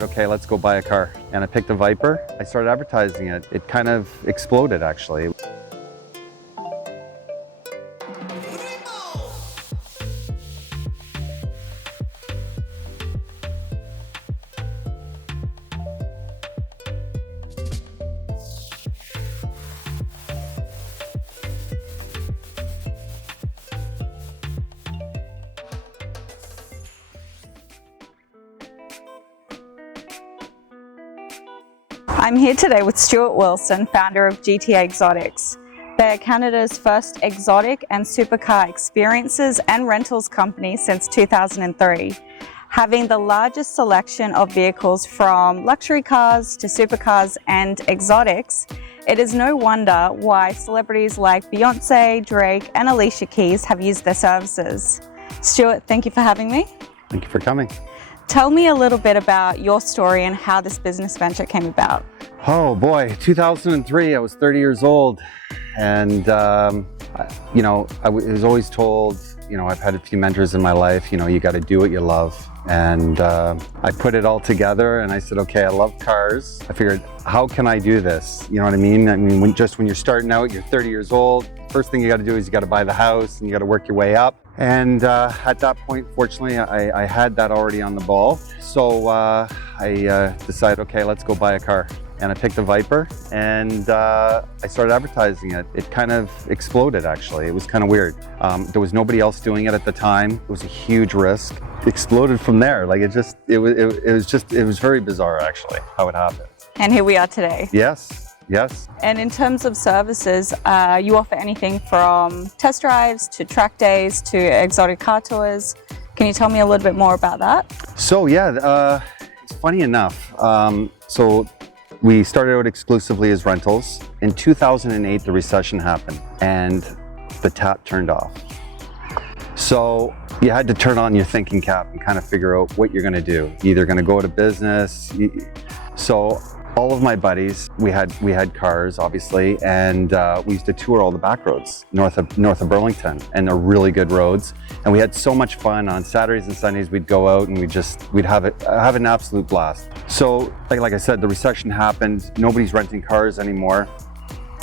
Okay, let's go buy a car. And I picked a Viper. I started advertising it. It kind of exploded actually. I'm here today with Stewart Wilson, founder of GTA Exotics. They're Canada's first exotic and supercar experiences and rentals company since 2003. Having the largest selection of vehicles from luxury cars to supercars and exotics, it is no wonder why celebrities like Beyonce, Drake and Alicia Keys have used their services. Stewart, thank you for having me. Thank you for coming. Tell me a little bit about your story and how this business venture came about. Oh boy, 2003, I was 30 years old. And, I was always told, I've had a few mentors in my life, you got to do what you love. And I put it all together and I said, okay, I love cars. I figured, how can I do this? You know what I mean? I mean, when you're starting out, you're 30 years old, first thing you got to do is you got to buy the house and you got to work your way up. And at that point, fortunately, I had that already on the ball. So I decided, okay, let's go buy a car. And I picked a Viper and I started advertising it. It kind of exploded actually. It was kind of weird. There was nobody else doing it at the time. It was a huge risk. It exploded from there. Like it was very bizarre actually how it happened. And here we are today. Yes. Yes. And in terms of services, you offer anything from test drives to track days to exotic car tours. Can you tell me a little bit more about that? So yeah, it's funny enough. So we started out exclusively as rentals. In 2008, the recession happened and the tap turned off. So you had to turn on your thinking cap and kind of figure out what you're going to do. You're either going to go to business. So all of my buddies, we had cars obviously, and we used to tour all the back roads north of Burlington, and they're really good roads. And we had so much fun on Saturdays and Sundays. We'd go out and we'd have an absolute blast. So like I said, the recession happened. Nobody's renting cars anymore,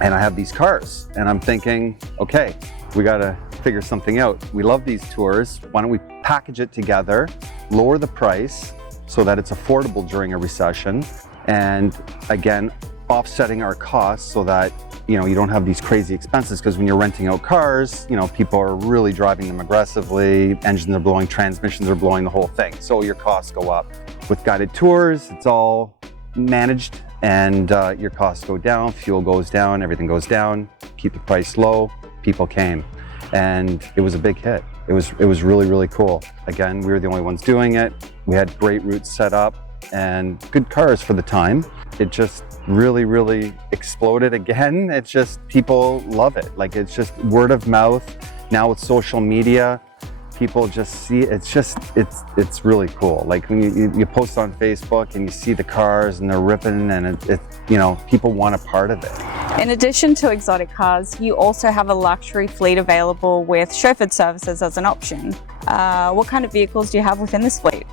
and I have these cars, and I'm thinking, okay, we got to figure something out. We love these tours. Why don't we package it together, lower the price so that it's affordable during a recession? And again, offsetting our costs so that you don't have these crazy expenses, because when you're renting out cars, people are really driving them aggressively, engines are blowing, transmissions are blowing, the whole thing. So your costs go up. With guided tours, it's all managed and your costs go down, fuel goes down, everything goes down, keep the price low. People came and it was a big hit. It was really, really cool. Again, we were the only ones doing it. We had great routes set up and good cars for the time. It just really, really exploded again. It's just, people love it. Like, it's just word of mouth. Now with social media, people just see it. It's really cool. Like when you post on Facebook and you see the cars and they're ripping, and people want a part of it. In addition to exotic cars, you also have a luxury fleet available with chauffeured services as an option. What kind of vehicles do you have within this fleet?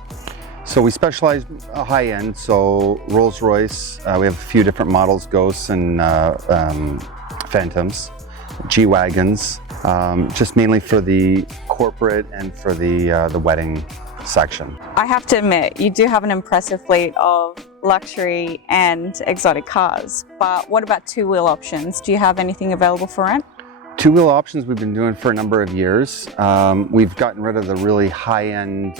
So we specialize high-end, so Rolls-Royce, we have a few different models, Ghosts and Phantoms, G-Wagons, just mainly for the corporate and for the wedding section. I have to admit, you do have an impressive fleet of luxury and exotic cars, but what about two-wheel options? Do you have anything available for rent? Two-wheel options we've been doing for a number of years. We've gotten rid of the really high-end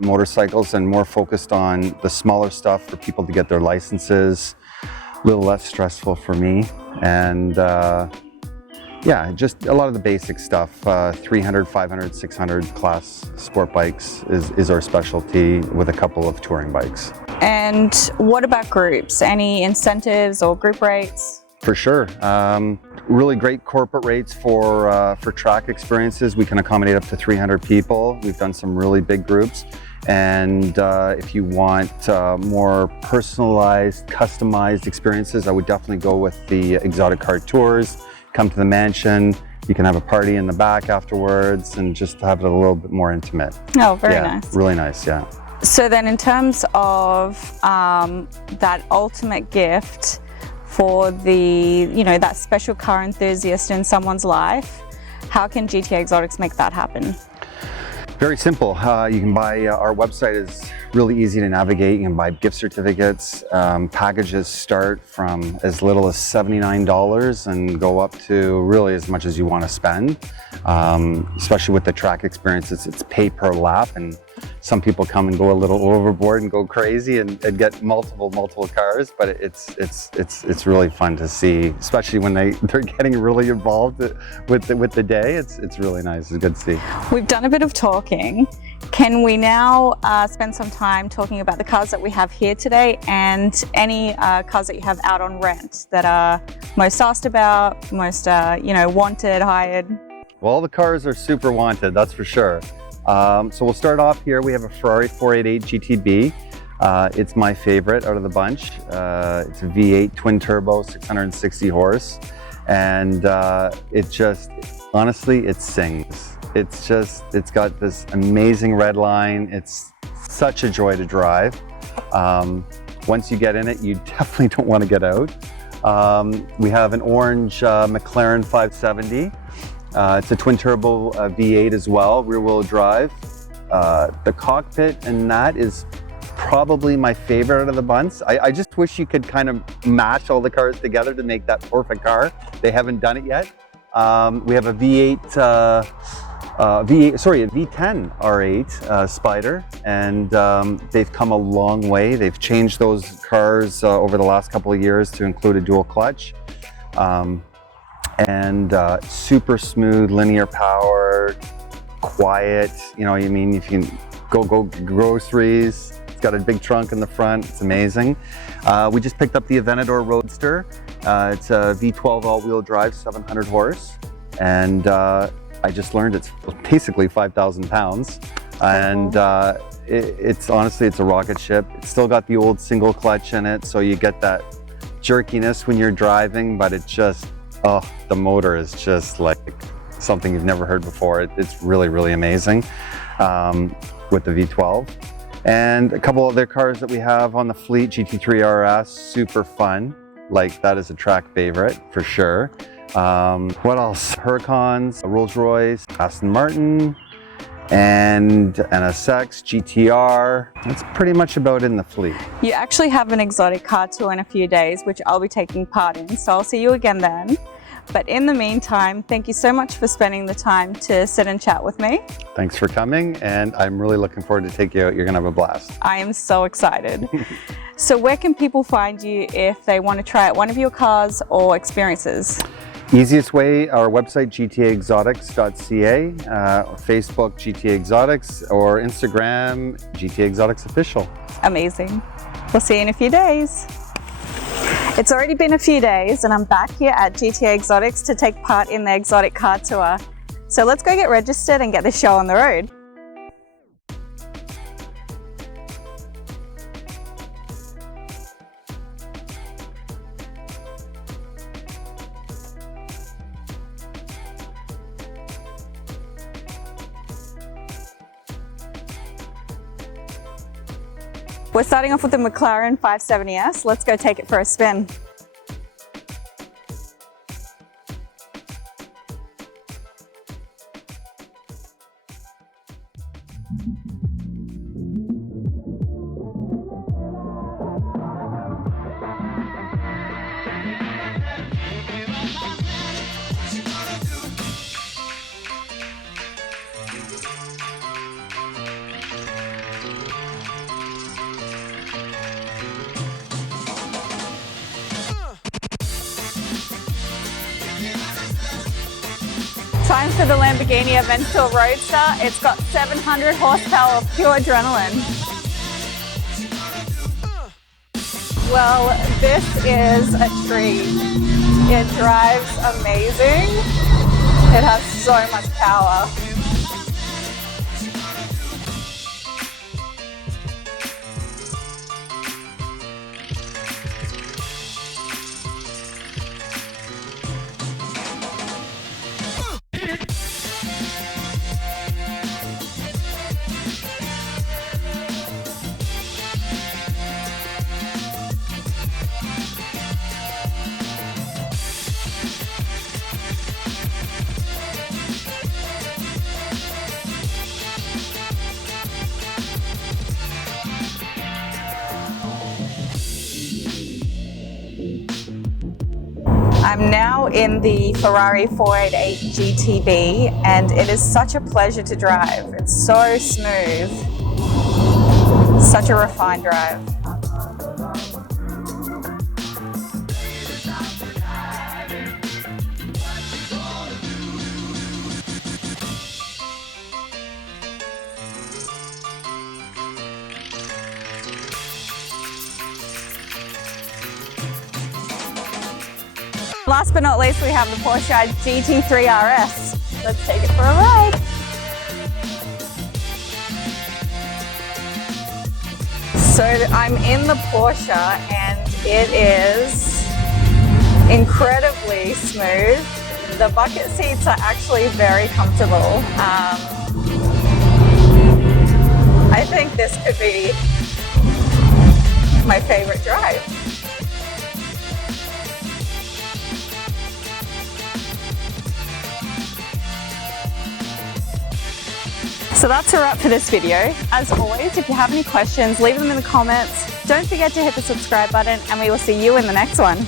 motorcycles and more focused on the smaller stuff for people to get their licenses. A little less stressful for me. And yeah, just a lot of the basic stuff. 300, 500, 600 class sport bikes is our specialty, with a couple of touring bikes. And what about groups? Any incentives or group rates? For sure. Really great corporate rates for track experiences. We can accommodate up to 300 people. We've done some really big groups. And if you want more personalized, customized experiences, I would definitely go with the exotic car tours. Come to the mansion. You can have a party in the back afterwards and just have it a little bit more intimate. Oh, very nice. Really nice, yeah. So then in terms of that ultimate gift for the, that special car enthusiast in someone's life, how can GTA Exotics make that happen? Very simple. You can buy, our website is really easy to navigate. You can buy gift certificates. Packages start from as little as $79 and go up to really as much as you want to spend. Especially with the track experience, it's pay per lap, and some people come and go a little overboard and go crazy and get multiple cars, but it's really fun to see, especially when they're getting really involved with the day. It's really nice. It's good to see. We've done a bit of talking. Can we now spend some time talking about the cars that we have here today and any cars that you have out on rent that are most asked about, most wanted, hired? Well, all the cars are super wanted, that's for sure. So we'll start off here. We have a Ferrari 488 GTB. It's my favorite out of the bunch. It's a V8 twin turbo, 660 horse. And honestly, it sings. It's got this amazing red line. It's such a joy to drive. Once you get in it, you definitely don't want to get out. We have an orange Mclaren 570. It's a twin turbo V8 as well, rear wheel drive. The cockpit and that is probably my favorite out of the bunch. I just wish you could kind of match all the cars together to make that perfect car. They haven't done it yet. We have a V10 R8 Spyder, and they've come a long way. They've changed those cars over the last couple of years to include a dual clutch. Super smooth, linear power, quiet. You can go groceries. It's got a big trunk in the front. It's amazing. We just picked up the Aventador Roadster. It's a V12 all-wheel drive, 700 horse, and I just learned it's basically 5,000 pounds. And it's honestly, it's a rocket ship. It's still got the old single clutch in it, so you get that jerkiness when you're driving, but it just, the motor is just like something you've never heard before. It's really, really amazing with the V12. And a couple other cars that we have on the fleet, GT3 RS, super fun. Like, that is a track favorite for sure. What else? Huracans, Rolls Royce, Aston Martin, and NSX, GTR. That's pretty much about in the fleet. You actually have an exotic car tour in a few days, which I'll be taking part in, so I'll see you again then. But in the meantime, thank you so much for spending the time to sit and chat with me. Thanks for coming, and I'm really looking forward to take you out. You're gonna have a blast. I am so excited. So where can people find you if they want to try out one of your cars or experiences? Easiest way, our website, gtaexotics.ca, Facebook, GTA Exotics, or Instagram, GTA Exotics Official. Amazing. We'll see you in a few days. It's already been a few days and I'm back here at GTA Exotics to take part in the exotic car tour. So let's go get registered and get this show on the road. We're starting off with the Mclaren 570S. Let's go take it for a spin. Time for the Lamborghini Aventador Roadster. It's got 700 horsepower of pure adrenaline. Well, this is a treat. It drives amazing. It has so much power. I'm now in the Ferrari 488 GTB and it is such a pleasure to drive. It's so smooth, such a refined drive. Last but not least, we have the Porsche GT3 RS. Let's take it for a ride. So I'm in the Porsche and it is incredibly smooth. The bucket seats are actually very comfortable. I think this could be my favorite drive. So that's a wrap for this video. As always, if you have any questions, leave them in the comments. Don't forget to hit the subscribe button and we will see you in the next one.